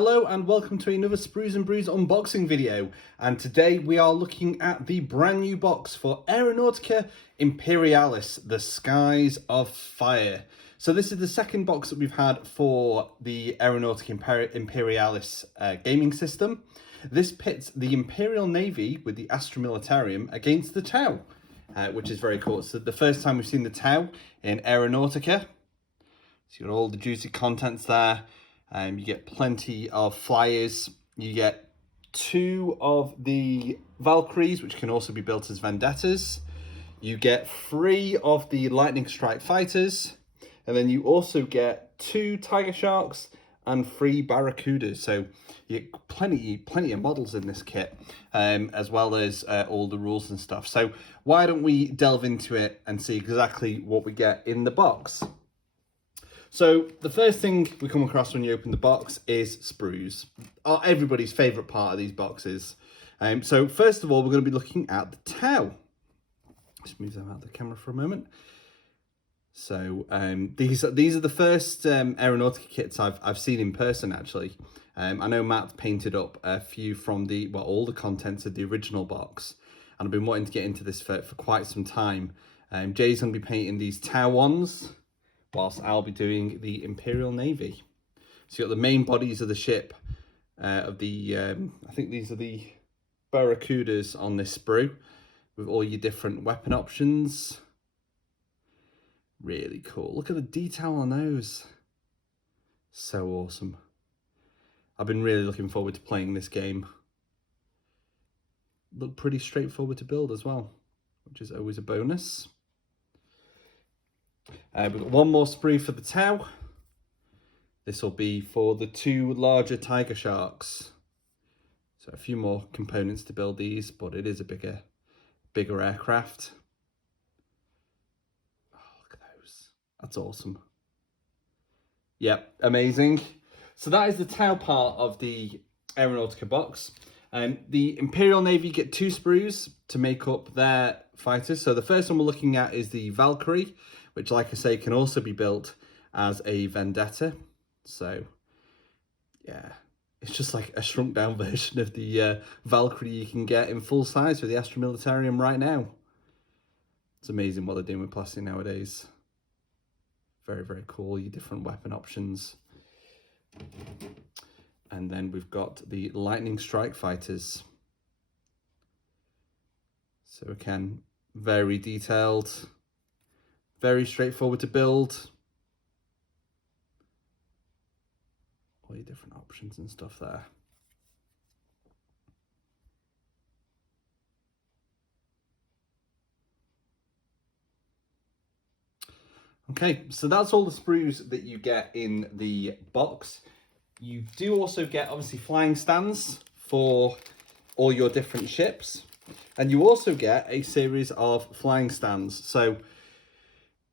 Hello and welcome to another Sprues and Brews unboxing video, and today we are looking at the brand new box for Aeronautica Imperialis, the Skies of Fire. So this is the second box that we've had for the Aeronautica Imperialis gaming system. This pits the Imperial Navy with the Astra Militarum against the Tau, which is very cool. It's the first time we've seen the Tau in Aeronautica. So you've got all the juicy contents there. You get plenty of flyers. You get 2 of the Valkyries, which can also be built as Vendettas. You get 3 of the Lightning Strike fighters. And then you also get 2 Tiger Sharks and 3 Barracudas. So you get plenty of models in this kit, as well as all the rules and stuff. So why don't we delve into it and see exactly what we get in the box. So the first thing we come across when you open the box is sprues. Everybody's favourite part of these boxes. So first of all, we're going to be looking at the Tau. Just move that out of the camera for a moment. So these are the first Aeronautica kits I've seen in person, actually. I know Matt painted up a few from all the contents of the original box, and I've been wanting to get into this for quite some time. Jay's going to be painting these Tau ones, whilst I'll be doing the Imperial Navy. So you've got the main bodies of the ship, I think these are the Barracudas on this sprue, with all your different weapon options. Really cool. Look at the detail on those. So awesome. I've been really looking forward to playing this game. Look pretty straightforward to build as well, which is always a bonus. We've got one more sprue for the Tau. This will be for the 2 larger Tiger Sharks. So a few more components to build these, but it is a bigger aircraft. Oh, look at those. That's awesome. Yep, amazing. So that is the Tau part of the Aeronautica box. The Imperial Navy get 2 sprues to make up their fighters. So the first one we're looking at is the Valkyrie, which, like I say, can also be built as a Vendetta. So, yeah, it's just like a shrunk down version of the Valkyrie you can get in full size for the Astra Militarum right now. It's amazing what they're doing with plastic nowadays. Very, very cool, your different weapon options. And then we've got the Lightning Strike fighters. So again, very detailed. Very straightforward to build. All your different options and stuff there. Okay, so that's all the sprues that you get in the box. You do also get, obviously, flying stands for all your different ships. And you also get a series of flying stands. So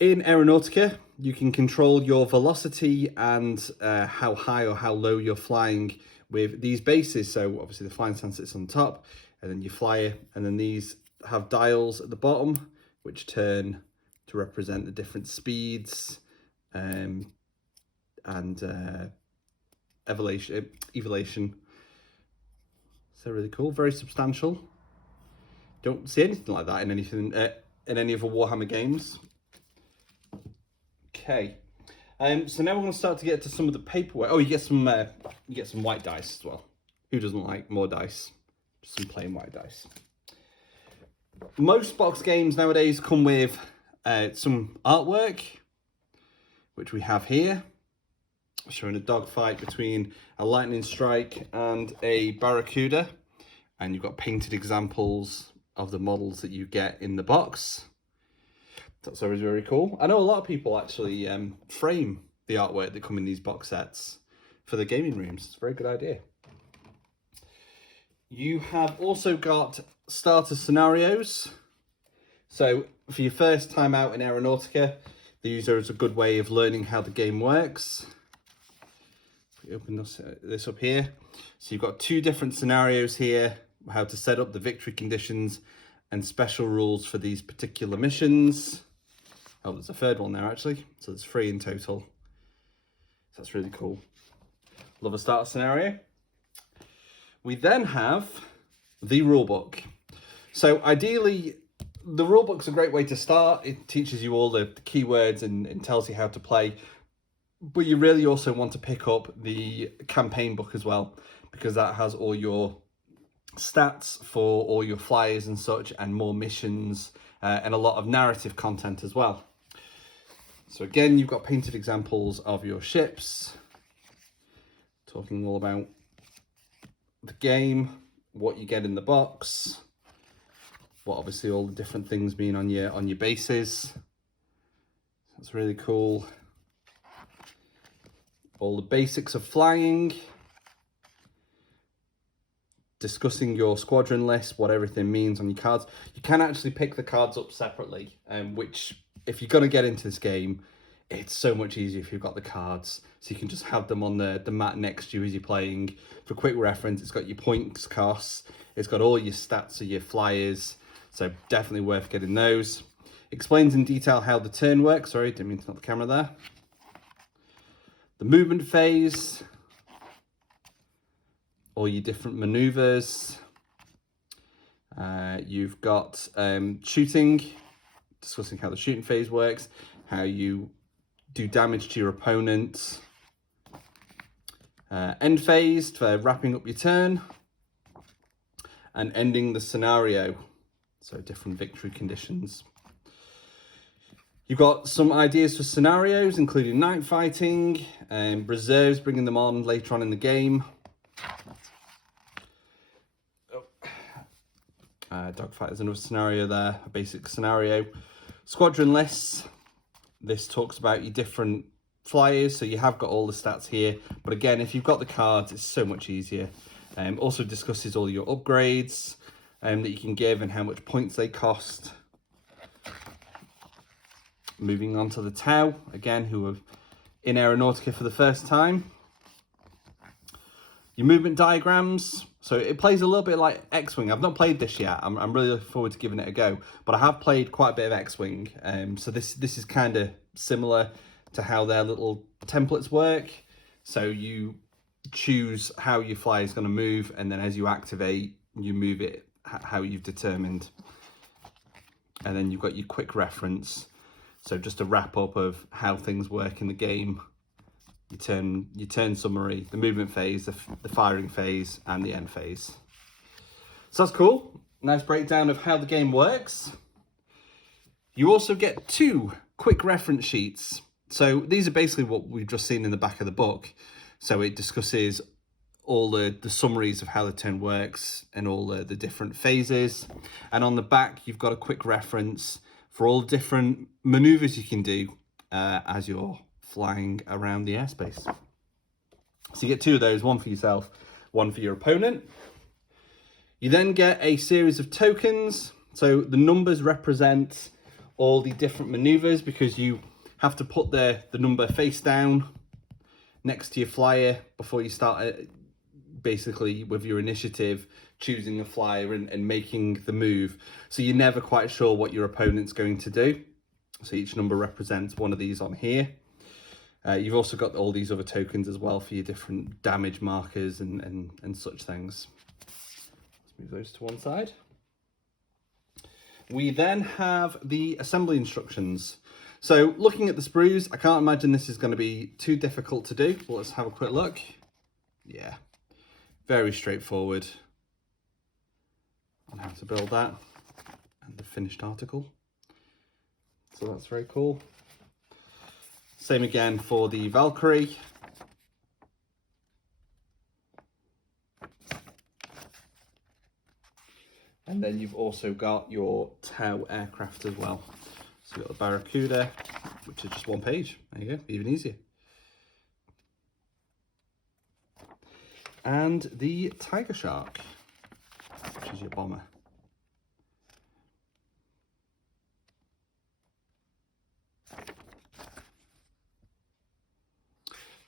in Aeronautica, you can control your velocity and how high or how low you're flying with these bases. So obviously the flying stand sits on top, and then you fly it, and then these have dials at the bottom, which turn to represent the different speeds and evolution. So really cool, very substantial. Don't see anything like that in anything in any of the Warhammer games. Okay, so now we're going to start to get to some of the paperwork. Oh, you get some white dice as well. Who doesn't like more dice? Just some plain white dice. Most box games nowadays come with some artwork, which we have here, showing a dogfight between a Lightning Strike and a Barracuda, and you've got painted examples of the models that you get in the box. That's always very cool. I know a lot of people actually frame the artwork that come in these box sets for the gaming rooms. It's a very good idea. You have also got starter scenarios. So for your first time out in Aeronautica, these are a good way of learning how the game works. We open this up here. So you've got 2 different scenarios here, how to set up the victory conditions and special rules for these particular missions. Oh, there's a third one there actually, so there's 3 in total. So that's really cool. Love a starter scenario. We then have the rulebook. So ideally, the rulebook's a great way to start. It teaches you all the keywords and tells you how to play. But you really also want to pick up the campaign book as well, because that has all your stats for all your flyers and such, and more missions and a lot of narrative content as well. So again, you've got painted examples of your ships, talking all about the game, what you get in the box, what obviously all the different things mean on your bases. That's really cool. All the basics of flying, discussing your squadron list, what everything means on your cards. You can actually pick the cards up separately, which, if you're going to get into this game, it's so much easier if you've got the cards. So you can just have them on the mat next to you as you're playing. For quick reference, it's got your points costs, it's got all your stats of your flyers, so definitely worth getting those. Explains in detail how the turn works. Sorry, didn't mean to knock the camera there. The movement phase, all your different maneuvers. You've got shooting, discussing how the shooting phase works, how you do damage to your opponent. End phase for wrapping up your turn, and ending the scenario, so different victory conditions. You've got some ideas for scenarios, including night fighting, reserves, bringing them on later on in the game. Dogfight is another scenario there, a basic scenario. Squadron lists. This talks about your different flyers, so you have got all the stats here, but again, if you've got the cards, it's so much easier. Also discusses all your upgrades that you can give and how much points they cost. Moving on to the Tau, again, who are in Aeronautica for the first time. Your movement diagrams, so it plays a little bit like X-Wing. I've not played this yet. I'm really looking forward to giving it a go, but I have played quite a bit of X-Wing, so this is kind of similar to how their little templates work. So you choose how your flyer is going to move, and then as you activate, you move it how you've determined. And then you've got your quick reference, so just a wrap up of how things work in the game. Your turn summary, the movement phase, the firing phase, and the end phase. So that's cool. Nice breakdown of how the game works. You also get 2 quick reference sheets. So these are basically what we've just seen in the back of the book. So it discusses all the summaries of how the turn works and all the different phases. And on the back, you've got a quick reference for all the different maneuvers you can do as you're flying around the airspace. So you get 2 of those, one for yourself, one for your opponent. You then get a series of tokens. So the numbers represent all the different maneuvers, because you have to put the number face down next to your flyer before you start basically with your initiative, choosing a flyer and making the move. So you're never quite sure what your opponent's going to do. So each number represents one of these on here. You've also got all these other tokens as well for your different damage markers and such things. Let's move those to one side. We then have the assembly instructions. So looking at the sprues, I can't imagine this is going to be too difficult to do, but let's have a quick look. Yeah, very straightforward on how to build that, and the finished article. So that's very cool. Same again for the Valkyrie. And then you've also got your Tau aircraft as well. So you've got the Barracuda, which is just 1 page. There you go, even easier. And the Tiger Shark, which is your bomber.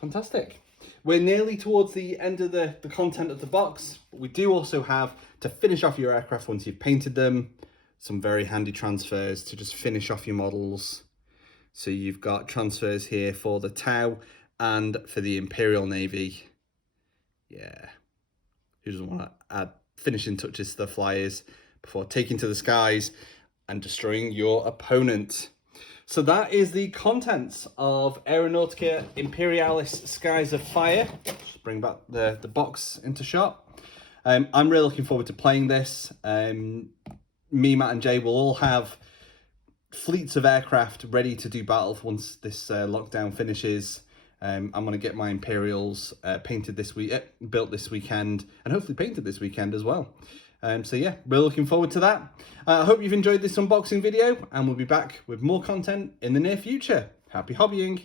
Fantastic. We're nearly towards the end of the content of the box, but we do also have, to finish off your aircraft once you've painted them, some very handy transfers to just finish off your models. So you've got transfers here for the Tau and for the Imperial Navy. Yeah. Who doesn't want to add finishing touches to the flyers before taking to the skies and destroying your opponent? So that is the contents of Aeronautica Imperialis Skies of Fire. Just bring back the box into shot. I'm really looking forward to playing this. Me, Matt and Jay will all have fleets of aircraft ready to do battle once this lockdown finishes. I'm going to get my Imperials painted this week, built this weekend, and hopefully painted this weekend as well. So yeah, we're looking forward to that. I hope you've enjoyed this unboxing video, and we'll be back with more content in the near future. Happy hobbying!